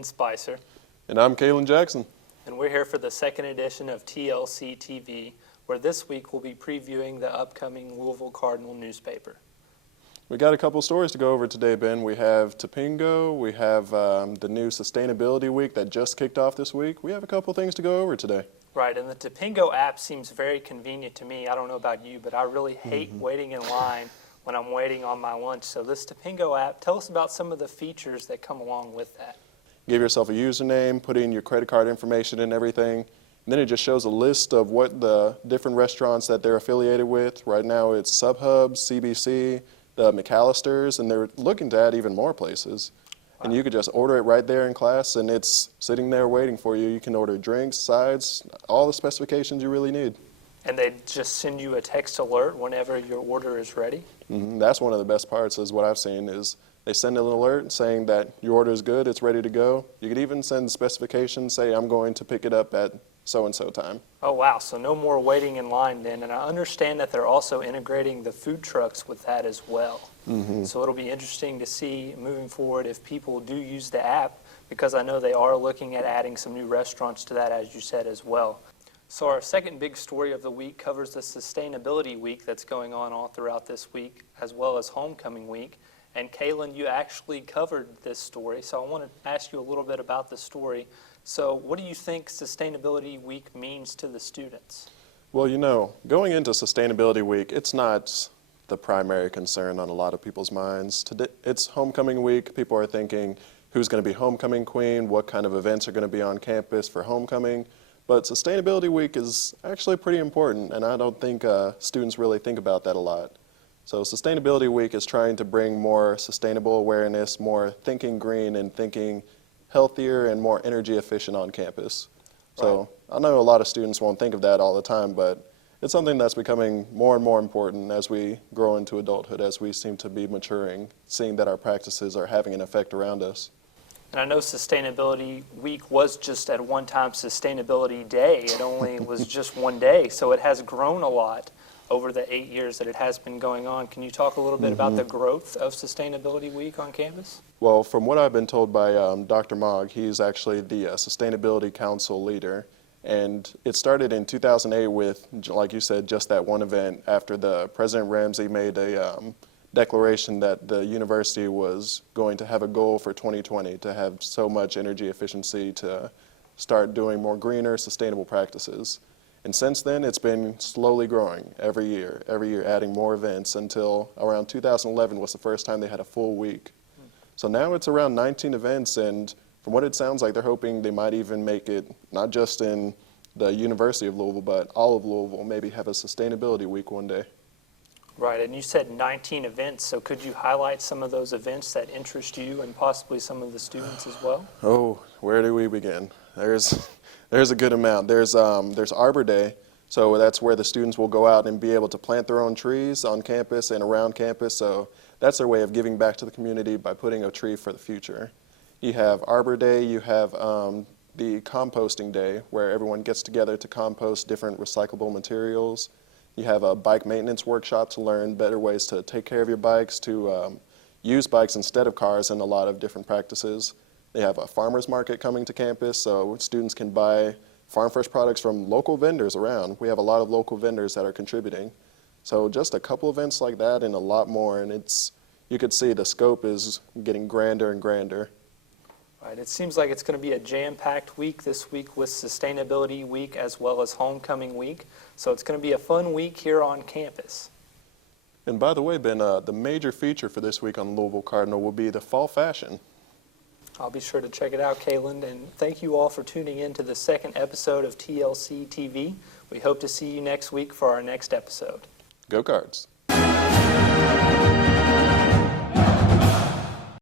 Ben Spicer. And I'm Kalen Jackson. And we're here for the second edition of TLC TV, where this week we'll be previewing the upcoming Louisville Cardinal newspaper. We got a couple stories to go over today, Ben. We have Topingo, we have the new Sustainability Week that just kicked off this week. We have a couple things to go over today. Right, and the Topingo app seems very convenient to me. I don't know about you, but I really hate waiting in line when I'm waiting on my lunch. So this Topingo app, tell us about some of the features that come along with that. Give yourself a username, put in your credit card information and everything, and then it just shows a list of what the different restaurants that they're affiliated with. Right now it's Subhub, CBC, the McAllisters, and they're looking to add even more places. Wow. And you could just order it right there in class, and it's sitting there waiting for you. You can order drinks, sides, all the specifications you really need. And they just send you a text alert whenever your order is ready? That's one of the best parts, is what I've seen, is they send an alert saying that your order is good, it's ready to go. You could even send specifications, say I'm going to pick it up at so-and-so time. Oh wow, so no more waiting in line then. And I understand that they're also integrating the food trucks with that as well. So it'll be interesting to see moving forward if people do use the app, because I know they are looking at adding some new restaurants to that, as you said, as well. So our second big story of the week covers the Sustainability Week that's going on all throughout this week, as well as Homecoming Week. And Kalen, you actually covered this story, so I want to ask you a little bit about the story. So what do you think Sustainability Week means to the students? Well, you know, going into Sustainability Week, it's not the primary concern on a lot of people's minds. Today, it's Homecoming Week. People are thinking, who's going to be Homecoming Queen? What kind of events are going to be on campus for Homecoming? But Sustainability Week is actually pretty important, and I don't think students really think about that a lot. So Sustainability Week is trying to bring more sustainable awareness, more thinking green and thinking healthier and more energy efficient on campus. So I know a lot of students won't think of that all the time, but it's something that's becoming more and more important as we grow into adulthood, as we seem to be maturing, seeing that our practices are having an effect around us. And I know Sustainability Week was just at one time Sustainability Day. It only was just one day, so it has grown a lot over the 8 years that it has been going on. Can you talk a little bit about the growth of Sustainability Week on campus? Well, from what I've been told by Dr. Mogg, he's actually the Sustainability Council leader. And it started in 2008 with, like you said, just that one event after the President Ramsey made a declaration that the university was going to have a goal for 2020 to have so much energy efficiency to start doing more greener, sustainable practices. And since then, it's been slowly growing every year adding more events until around 2011 was the first time they had a full week. So now it's around 19 events, and from what it sounds like, they're hoping they might even make it not just in the University of Louisville, but all of Louisville, maybe have a Sustainability Week one day. Right, and you said 19 events, so could you highlight some of those events that interest you and possibly some of the students as well? Oh, where do we begin? There's a good amount. There's Arbor Day, so that's where the students will go out and be able to plant their own trees on campus and around campus, so that's their way of giving back to the community by putting a tree for the future. You have Arbor Day, you have the Composting Day, where everyone gets together to compost different recyclable materials. You have a bike maintenance workshop to learn better ways to take care of your bikes, to use bikes instead of cars, and a lot of different practices. They have a farmer's market coming to campus, so students can buy farm fresh products from local vendors around. We have a lot of local vendors that are contributing. So just a couple events like that and a lot more, and you could see the scope is getting grander and grander. Right, it seems like it's going to be a jam-packed week this week with Sustainability Week as well as Homecoming Week. So it's going to be a fun week here on campus. And by the way, Ben, the major feature for this week on Louisville Cardinal will be the fall fashion. I'll be sure to check it out, Kalen, and thank you all for tuning in to the second episode of TLC TV. We hope to see you next week for our next episode. Go Cards!